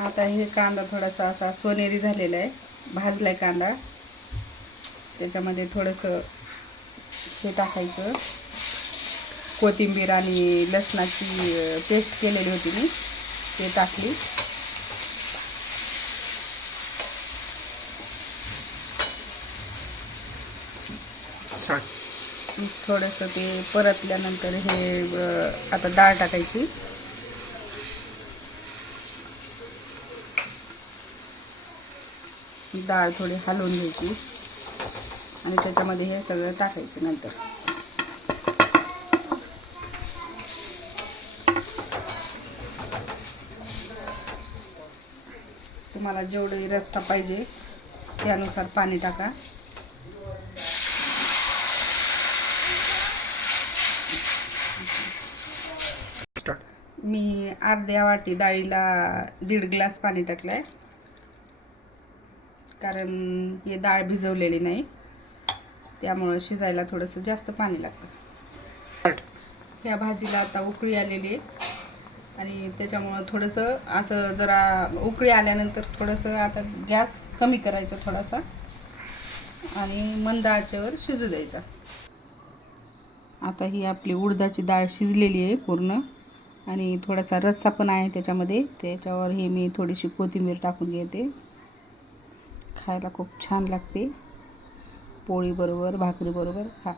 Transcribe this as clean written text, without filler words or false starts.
आता हे कांदा थोडासा असा सोनेरी झालेला आहे, भाजलाय कांदा. त्याच्यामध्ये थोडंसं हे टाकायचं, कोथिंबीर आणि लसणाची पेस्ट केलेली होती मी, ते टाकली. थोडंसं ते परतल्यानंतर हे आता डाळ टाकायची. डाळ थोडी हलवून घ्यायची आणि त्याच्यामध्ये हे सगळं टाकायचं. नंतर तुम्हाला जेवढी रस्सा पाहिजे त्यानुसार पाणी टाका. मी अर्ध्या वाटी डाळीला 1.5 ग्लास पाणी टाकलंय, कारण हे डाळ भिजवलेली नाही, त्यामुळं शिजायला थोडंसं जास्त पाणी लागतं. ह्या भाजीला आता उकळी आलेली आहे आणि त्याच्यामुळं थोडंसं असं जरा उकळी आल्यानंतर थोडंसं आता गॅस कमी करायचा थोडासा आणि मंद आचेवर शिजू द्यायचा. आता ही आपली उडदाची डाळ शिजलेली आहे पूर्ण आणि थोडासा रस्सा पण आहे त्याच्यामध्ये. त्याच्यावर ही मी थोडीशी कोथिंबीर टाकून घेते. खायला खूप छान लागते, पोळी बरोबर, भाकरी बरोबर खा.